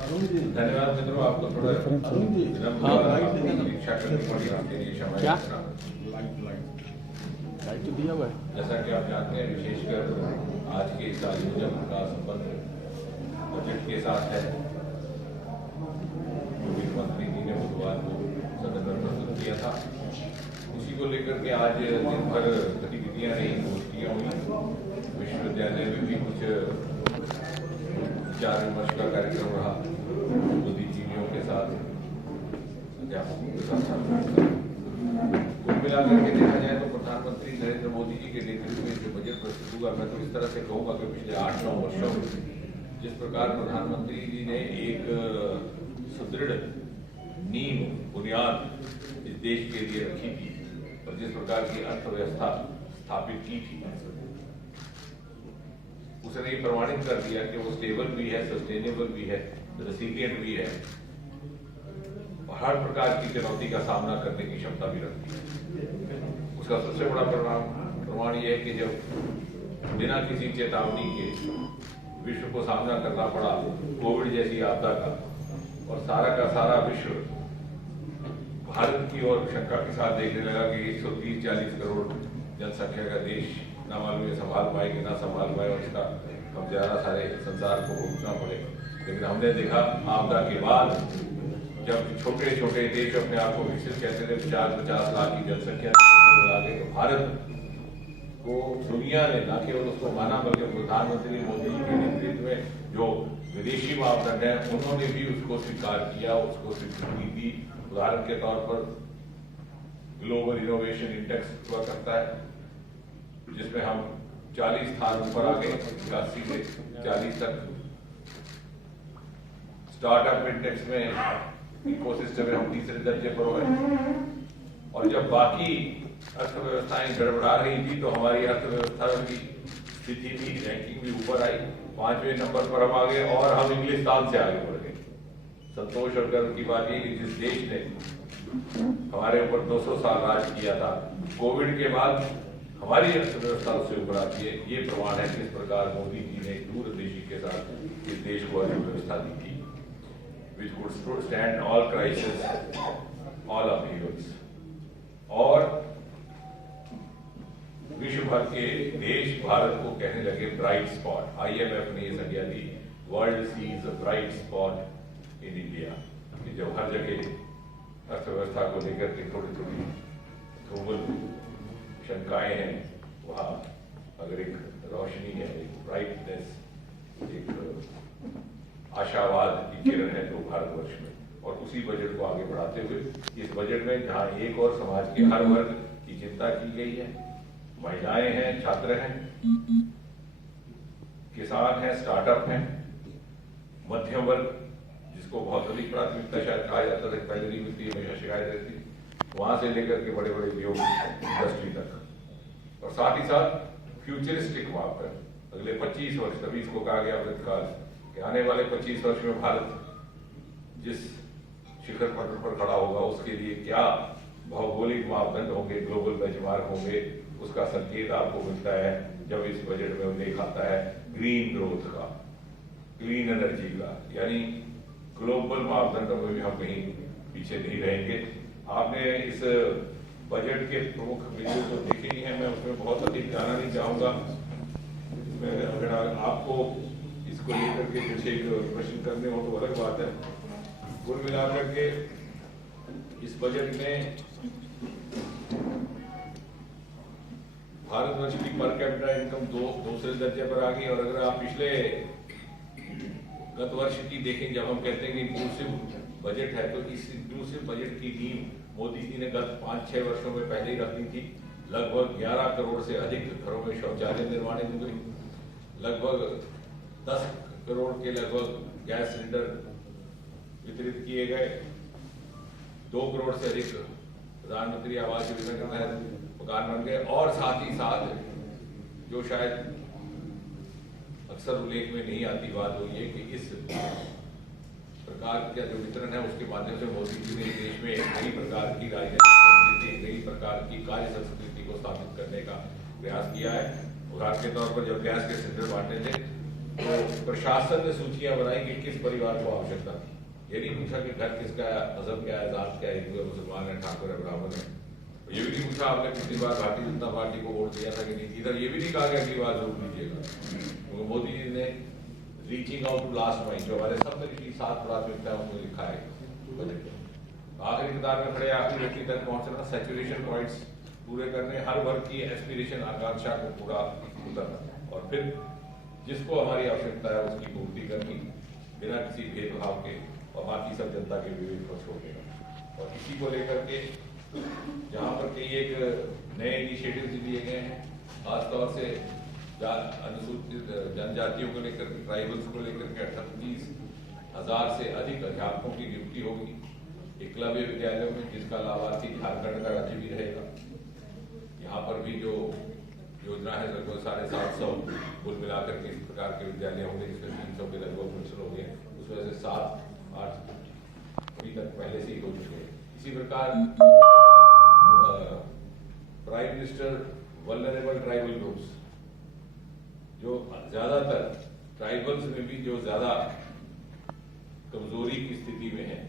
धन्यवाद मित्रों, आपको थोड़ा परीक्षा करनी पड़ी, आपके लिए समय क्या? देना। लाइट तो दिया हुआ है। जैसा कि आप जानते हैं, विशेषकर आज के इस आयोजन का संबंध बजट के साथ है। वित्त मंत्री जी ने बुधवार को सदन में प्रस्तुत किया था। उसी को लेकर के आज दिन भर गतिविधियां रही, गोष्ठियां हुई, विश्वविद्यालय में भी कुछ विचार विमर्श का कार्यक्रम रहा, बुद्धिजीवियों के साथ, अध्यापकों के साथ। कुल मिलाकर के देखा जाए तो प्रधानमंत्री नरेंद्र मोदी जी के नेतृत्व में जो बजट प्रस्तुत हुआ, मैं तो इस तरह से कहूंगा कि पिछले 8-9 वर्षों में जिस प्रकार प्रधानमंत्री जी ने एक सुदृढ़ नींव बुनियाद इस देश के लिए रखी थी और जिस प्रकार की अर्थव्यवस्था स्थापित की थी, उसने ये प्रमाणित कर दिया कि वो स्टेबल भी है, सस्टेनेबल भी है, रेसिलिएंट भी है, हर प्रकार की चुनौती का सामना करने की क्षमता भी रखती है। उसका सबसे बड़ा प्रमाण ये है कि जब बिना किसी चेतावनी के विश्व को सामना करना पड़ा कोविड जैसी आपदा का, और सारा का सारा विश्व भारत की ओर शंका के साथ देखने लगा कि 130-140 करोड़ जनसंख्या का देश ना मालूम ये संभाल पाए कि ना संभाल पाए, और इसका हम ज्यादा सारे संसार को भुगतना पड़े। लेकिन हमने देखा आपदा के बाद जब छोटे छोटे देश अपने आप को विकसित कहते थे, 50 लाख की जनसंख्या आगे, तो भारत को दुनिया ने न केवल उसको माना बल्कि प्रधानमंत्री मोदी जी के नेतृत्व में जो विदेशी मापदंड है उन्होंने भी उसको स्वीकार किया, उसको स्वीकृति दी। उदाहरण के तौर पर ग्लोबल इनोवेशन इंडेक्स हुआ करता है, जिसमें हम 40 स्थान ऊपर आ गए, 80 से 40 तक। स्टार्टअप इंडेक्स में इकोसिस्टम में हम तीसरे दर्जे पर हुए, और जब बाकी अर्थव्यवस्थाएं गड़बड़ा रही थी तो हमारी अर्थव्यवस्था की स्थिति भी, रैंकिंग भी ऊपर आई, 5वें नंबर पर हम आ गए और हम इंग्लिस्तान से आगे बढ़ गए। संतोष और गर्व की बात यह कि जिस देश ने हमारे ऊपर 200 साल राज किया था, कोविड के बाद हमारी अर्थव्यवस्था उससे ऊपर आती है। ये प्रमाण है किस प्रकार मोदी जी ने दूरदृष्टि के साथ इस देश को अर्थव्यवस्था दी थी, which could stand all crises, all upheavals। और विश्व भर के देश भारत को कहने लगे ब्राइट स्पॉट। IMF ने ये संज्ञा दी, world sees a bright spot in India, कि जब हर जगह अर्थव्यवस्था को लेकर के थोड़ी थोड़ी थोबल शंकाएं हैं, वहां अगर एक रोशनी है, एक ब्राइटनेस, एक आशावाद की किरण है तो भारतवर्ष में। और उसी बजट को आगे बढ़ाते हुए इस बजट में जहां एक और समाज के हर वर्ग की चिंता की गई है, महिलाएं हैं, छात्र हैं, किसान हैं, स्टार्टअप हैं, मध्यम वर्ग जिसको बहुत अधिक प्राथमिकता शायद कहा जाता था, पहले नहीं मिलती, हमेशा शिकायत रहती, वहां से लेकर के बड़े बड़े उद्योग इंडस्ट्री तक, और साथ ही साथ फ्यूचरिस्टिक मापदंड अगले 25 वर्ष, तभी इसको कहा गया वृत्तकाल, कि आने वाले 25 वर्ष में भारत जिस शिखर पटल पर खड़ा होगा उसके लिए क्या भौगोलिक मापदंड होंगे, ग्लोबल बेंचमार्क होंगे, उसका संकेत आपको मिलता है जब इस बजट में उल्लेख आता है ग्रीन ग्रोथ का, क्लीन एनर्जी का, यानी ग्लोबल मापदंडों में भी हम कहीं पीछे नहीं रहेंगे। आपने इस बजट के प्रमुख बिंदु तो देखे ही हैं, मैं उसमें बहुत अधिक जाना नहीं चाहूंगा। अगर आपको इसको लेकर के कुछ एक प्रश्न करने हो तो अलग बात है। कुल मिलाकर के इस बजट में भारतवर्ष की पर कैपिटा इनकम दूसरे दर्जे पर आ गई, और अगर आप पिछले गत वर्ष की देखें, जब हम कहते हैं कि इंक्लूसिव बजट है, तो इस इंक्लूसिव बजट की नींव मोदी जी ने गत 5-6 वर्षों में पहले ही रख दी थी। लगभग 11 करोड़ से अधिक घरों में शौचालय निर्माणित हुए, लगभग 10 करोड़ के लगभग गैस सिलेंडर वितरित किए गए, 2 करोड़ से अधिक प्रधानमंत्री आवास योजना के तहत मकान बन गए, और साथ ही साथ जो शायद अक्सर उल्लेख में नहीं आती बात वो ये कि इस प्रकार का जो वितरण है उसके माध्यम से मोदी जी ने देश में एक नई प्रकार की राजनीतिक संस्कृति, एक नई प्रकार की कार्य संस्कृति को स्थापित करने का प्रयास किया है। उदाहरण के तौर पर जब गैस के सिलेंडर बांटे थे तो प्रशासन ने सूचियां बनाई कि किस परिवार को आवश्यकता थी। ये नहीं पूछा कि घर किसका है, मजहब क्या है, जात क्या है, हिंदू है, मुसलमान है, ठाकुर है, ब्राह्मण है। ये भी नहीं पूछा आपने पिछली बार भारतीय जनता पार्टी को वोट दिया था कि नहीं। इधर ये भी नहीं कहा गया कि बात जरूर लीजिएगा, क्योंकि मोदी जी ने reaching out to last mile, जो हमारे सप्तऋषि 7 प्राथमिकता उसमें लिखा है बजट में, आखिरी कतार में खड़े आखिरी व्यक्ति तक पहुंचना, सैचुरेशन पॉइंट्स पूरे करने, हर वर्ग की एस्पिरेशन आकांक्षा को पूरा उतरना, और फिर जिसको हमारी आवश्यकता है उसकी पूर्ति करनी बिना किसी भेदभाव के, और बाकी सब जनता के विवेक को छोड़ देना। और इसी को लेकर के जहाँ पर कई एक नए इनिशिएटिव्स लिए गए हैं, खासतौर से अनुसूचित जनजातियों को लेकर के, ट्राइबल्स को लेकर के 38,000 से अधिक अध्यापकों की नियुक्ति होगी एकलव्य विद्यालयों में, जिसका लाभार्थी झारखंड का राज्य भी रहेगा। यहाँ पर भी जो योजना है लगभग 750 कुल मिलाकर के इस प्रकार के विद्यालय होंगे, जिसमें 300 के लगभग मिशन हो गए, उसमें से 7-8 अभी तक पहले से ही हो चुके हैं। इसी प्रकार prime minister vulnerable tribal groups, जो ज्यादातर ट्राइबल्स में भी जो ज्यादा कमजोरी की स्थिति में है,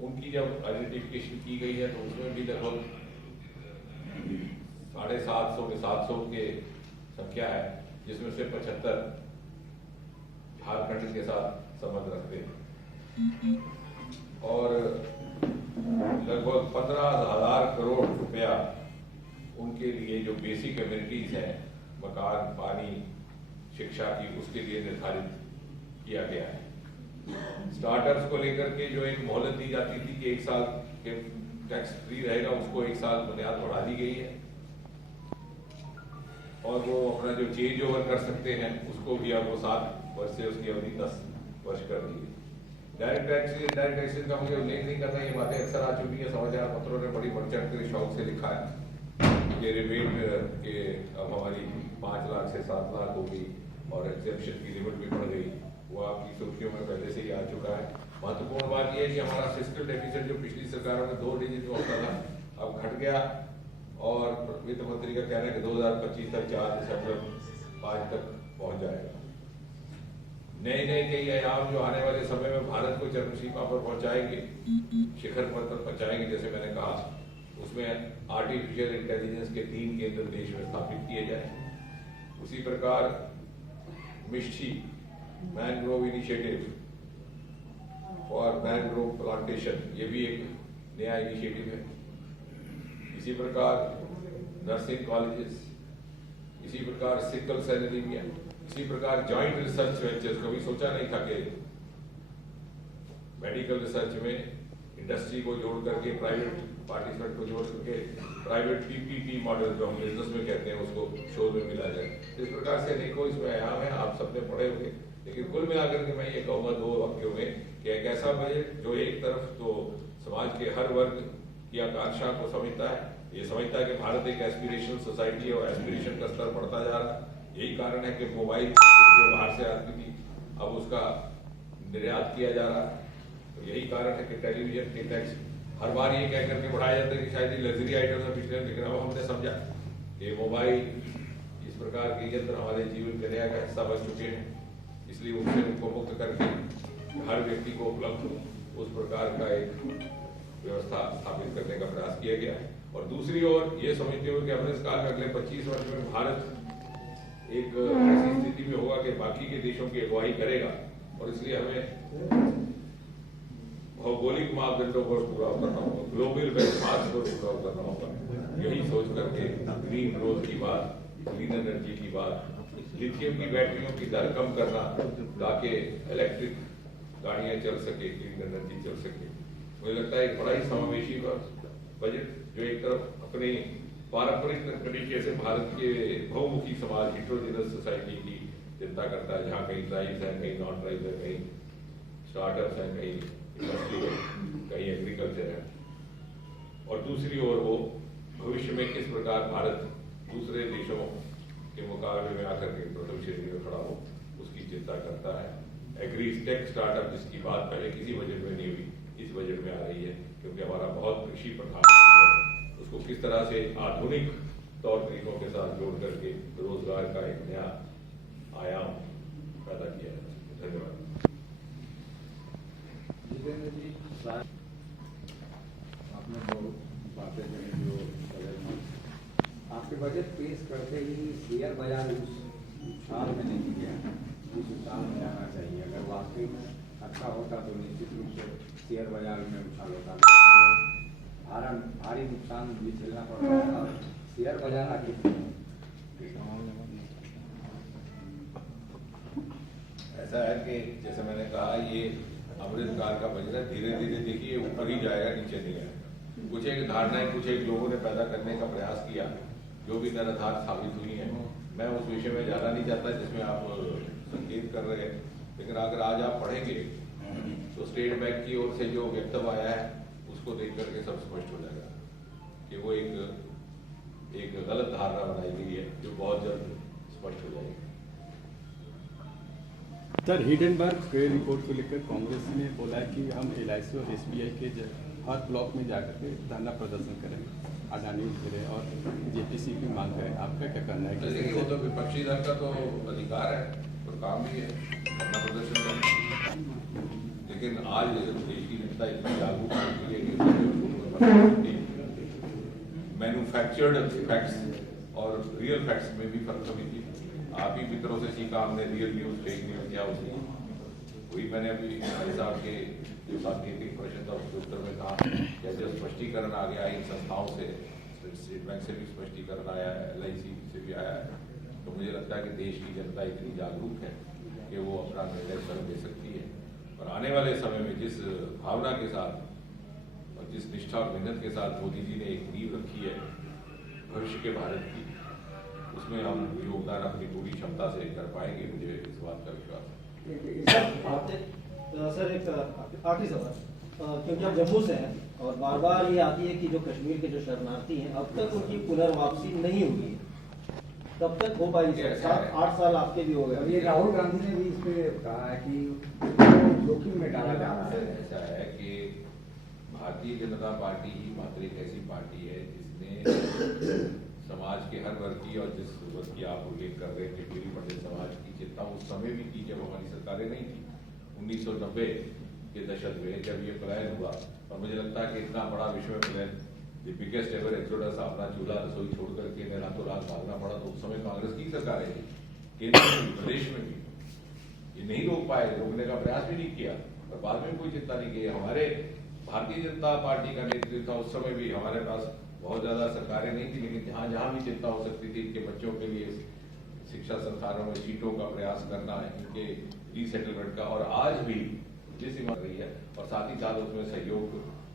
उनकी जब आइडेंटिफिकेशन की गई है तो उसमें भी लगभग 750 के 700 के संख्या है, जिसमें से 75 झारखंड के साथ संबंध रखते हैं, और लगभग 15,000 करोड़ रुपया उनके लिए जो बेसिक एमिनिटीज हैं, मकान, पानी, शिक्षा की, उसके लिए निर्धारित किया गया है। स्टार्टअप्स को लेकर के जो एक मोहलत दी जाती थी कि 1 साल के टैक्स फ्री रहेगा, उसको 1 साल बुनियाद बढ़ा दी गई है, और वो अपना जो चेंज ओवर कर सकते हैं उसको भी अब वो 7 वर्ष से उसकी अवधि 10 वर्ष कर दी है। डायरेक्ट टैक्सेस का मुझे उल्लेख नहीं करना, ये बातें अक्सर आ चुकी है, समाचार पत्रों ने बड़ी बढ़ चढ़ के शौक से लिखा है। ये रिबेट के अब हमारी 5 लाख से 7 लाख होगी, और एग्जेम्पशन की लिमिट भी बढ़ गई, वो आपकी सुर्खियों में पहले से ही आ चुका है। महत्वपूर्ण बात यह है कि हमारा फिस्कल डेफिसिट जो पिछली सरकारों में 2 डिजिट में होता था, अब घट गया, और वित्त मंत्री का कहना है कि 2025 तक 4.5 तक पहुंच जाएगा। नए कई आयाम जो आने वाले समय में भारत को चरमसीमा पर पहुंचाएंगे, शिखर पर पहुंचाएंगे, जैसे मैंने कहा, उसमें आर्टिफिशियल इंटेलिजेंस के 3 केंद्र देश में स्थापित किए जाए। उसी प्रकार MISHTI mangrove initiative for mangrove plantation, ये भी एक नया इनिशिएटिव है। इसी प्रकार नर्सिंग कॉलेजेस, इसी प्रकार सिकल सेल एनीमिया, इसी प्रकार जॉइंट रिसर्च वेंचर्स। कभी सोचा नहीं था कि मेडिकल रिसर्च में इंडस्ट्री को जोड़ करके, प्राइवेट पार्टिसिपेंट को जोड़ करके, प्राइवेट पीपीपी मॉडल जो हम बिजनेस में कहते हैं उसको शोध में मिला जाए। इस प्रकार से अनेकों इसमें आयाम है, आप सबने पढ़े होंगे, लेकिन कुल मिलाकर के मैं ये कहूँगा 2 वाक्यों में कि एक ऐसा बजट जो एक तरफ तो समाज के हर वर्ग की आकांक्षा को समझता है, ये समझता है कि भारत एक एस्पिरेशनल सोसाइटी है और एस्पिरेशन का स्तर बढ़ता जा रहा है। यही कारण है कि मोबाइल जो बाहर से आती थी अब उसका निर्यात किया जा रहा है। तो यही कारण है कि टेलीविजन के टैक्स हर बार ये कह करके बढ़ाया जाता है कि शायद ये लग्जरी आइटम है, पिछले दिख रहा है। हमने समझा कि मोबाइल इस प्रकार के यंत्र हमारे जीवन के नया का हिस्सा बन चुके हैं, इसलिए उनसे उनको मुक्त करके हर व्यक्ति को उपलब्ध उस प्रकार का एक व्यवस्था स्थापित करने का प्रयास किया गया है। और दूसरी ओर ये समझते हुए कि अमृतकाल में अगले 25 वर्ष में भारत एक ऐसी स्थिति में होगा कि बाकी के देशों की अगुवाई करेगा, और इसलिए हमें भौगोलिक मापदंडों पर पूरा करना होगा, ग्लोबल बेंचमार्क पर पूरा करना होगा। यही सोच करके ग्रीन ग्रोथ की बात, क्लीन एनर्जी की बात, लिथियम की बैटरियों की दर कम करना ताकि इलेक्ट्रिक गाड़ियां चल सके, क्लीन एनर्जी चल सके। मुझे लगता है एक बड़ा ही समावेशी बजट जो एक तरफ अपने पारंपरिक तरीके से भारत के बहुमुखी समाज, हिट्रोजिनस सोसाइटी की चिंता करता है, जहाँ कहीं ट्राइब्स हैं, कहीं नॉन ट्राइब्स हैं, कहीं स्टार्टअप्स हैं, कहीं इंडस्ट्री है, कहीं एग्रीकल्चर है, और दूसरी ओर वो भविष्य में किस प्रकार भारत दूसरे देशों के मुकाबले में आकर के प्रथम श्रेणी में खड़ा हो, उसकी चिंता करता है। एग्री टेक स्टार्टअप जिसकी बात पहले किसी बजट में नहीं हुई, इस बजट में आ रही है, क्योंकि हमारा बहुत कृषि प्रधान है, उसको किस तरह से आधुनिक तौर तरीकों के साथ जोड़ करके रोजगार का एक नया आयाम पैदा किया है। धन्यवाद। जितेंद्र जी, आपने जो बातें कही, जो आपके बजट पेश करते ही शेयर बाजार उस उछाल में नहीं गया, उस उछाल में जाना चाहिए। अगर वाकई में अच्छा होता तो निश्चित रूप से शेयर बाजार में उछाल होता, भारी नुकसान भी झेलना पड़ता है और शेयर बाजार आगे ऐसा है कि जैसे मैंने कहा, ये अमृतकाल का बजट है, धीरे धीरे देखिए ऊपर ही जाएगा, नीचे नहीं आएगा। कुछ एक धारणाएं कुछ एक लोगों ने पैदा करने का प्रयास किया, जो भी निराधार साबित हुई है। मैं उस विषय में जाना नहीं चाहता जिसमें आप संकेत कर रहे हैं, लेकिन अगर आज आप पढ़ेंगे तो स्टेट बैंक की ओर से जो वक्तव्य आया है उसको देख करके सब स्पष्ट हो जाएगा कि वो एक गलत धारणा बनाई गई है, जो बहुत जल्द स्पष्ट हो जाएगी। सर, हिडेनबर्ग रिपोर्ट को लेकर कांग्रेस ने बोला है कि हम LIC और SBI के हर ब्लॉक में जाकर के धरना प्रदर्शन करेंगे, अडानी उठे और JPC की मांग करें। आपका क्या कहना है? देखिए, वो तो विपक्षी दल का तो अधिकार है और काम भी है धरना प्रदर्शन करना, लेकिन आज देश की जनता इतनी जागरूक हो गई है कि मैन्युफैक्चर्ड फैक्ट्स और रियल फैक्ट्स में भी फर्क समझिए। आप ही मित्रों से सीखा हमने, रियल न्यूज फेक न्यूज क्या होती है। वही मैंने अभी भाई साहब के जो सांकेतिक प्रश्न था उसके उत्तर में कहा, जैसे स्पष्टीकरण आ गया इन संस्थाओं से, स्टेट बैंक से भी स्पष्टीकरण आया है, LIC से भी आया है, तो मुझे लगता है कि देश की जनता इतनी जागरूक है कि वो अपना निर्णय स्वयं ले सकती है। और आने वाले समय में जिस भावना के साथ और जिस निष्ठा और मेहनत के साथ मोदी जी ने एक नींव रखी है भविष्य के भारत की, उसमें हम योगदान अपनी पूरी क्षमता से कर पाएंगे, मुझे इस बात का विश्वास है। सर, एक आखिरी सवाल, क्योंकि आप जम्मू से हैं और बार बार ये आती है कि जो कश्मीर के जो शरणार्थी हैं अब तक उनकी पुनर्वापसी नहीं हुई है, तब तक हो पाई? 7-8 साल आपके भी हो गए। ये राहुल गांधी ने भी इस पे कहा है कि जोखिम में डाला जा रहा है। ऐसा है कि भारतीय जनता पार्टी ही मात्र एक ऐसी पार्टी है जिसने समाज के हर वर्ग की, और जिस वर्ग की आप उल्लेख कर रहे हैं कश्मीरी पंडित समाज की चिंता उस समय भी की जब हमारी सरकारें नहीं थी, 1990 के दशक में जब ये पलायन हुआ। और मुझे लगता है कि इतना बड़ा विश्व में पलायन, द बिगेस्ट एवर एक्सोडस, अपना चूल्हा रसोई छोड़ करके रातों रात भागना पड़ा, तो उस समय कांग्रेस की सरकारें थी, केंद्र में प्रदेश में भी। ये नहीं रोक पाए, रोकने का प्रयास भी नहीं किया और बाद में कोई चिंता नहीं की। हमारे भारतीय जनता पार्टी का नेतृत्व था उस समय भी, हमारे पास बहुत ज्यादा सरकारें नहीं थी, लेकिन जहां जहां भी चिंता हो सकती थी इनके बच्चों के लिए शिक्षा संस्थानों में सीटों का प्रयास करना, इनके रीसेटलमेंट का, और आज भी जिस ईमानदारी रही है, और साथ ही साथ उसमें सहयोग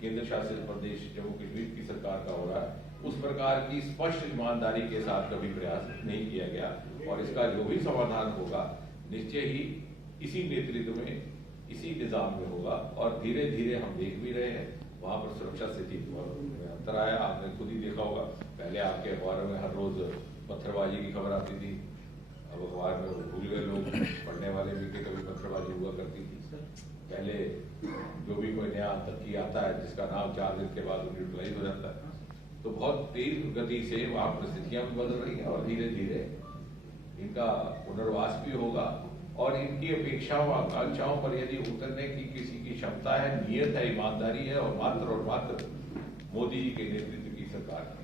केंद्र शासित प्रदेश जम्मू कश्मीर की सरकार का हो रहा है, उस प्रकार की स्पष्ट ईमानदारी के साथ कभी प्रयास नहीं किया गया। और इसका जो भी समाधान होगा निश्चय ही इसी नेतृत्व में, इसी निजाम में होगा। और धीरे धीरे हम देख भी रहे हैं वहां पर सुरक्षा स्थिति में अंतर आया। आपने खुद ही देखा होगा, पहले आपके अखबारों में हर रोज पत्थरबाजी की खबर आती थी, अब अखबार में भूल गए लोग, पढ़ने वाले भी कि कभी पत्थरबाजी हुआ करती थी। पहले जो भी कोई नया आतंकी आता है जिसका नाम 4 दिन के बाद न्यूट्रलाइज हो जाता है, तो बहुत तेज गति से वहां परिस्थितियां भी बदल रही हैं और धीरे धीरे इनका पुनर्वास भी होगा। और इनकी अपेक्षाओं आकांक्षाओं पर यदि उतरने की किसी की क्षमता है, नियत है, ईमानदारी है, और मात्र मोदी जी के नेतृत्व की सरकार है।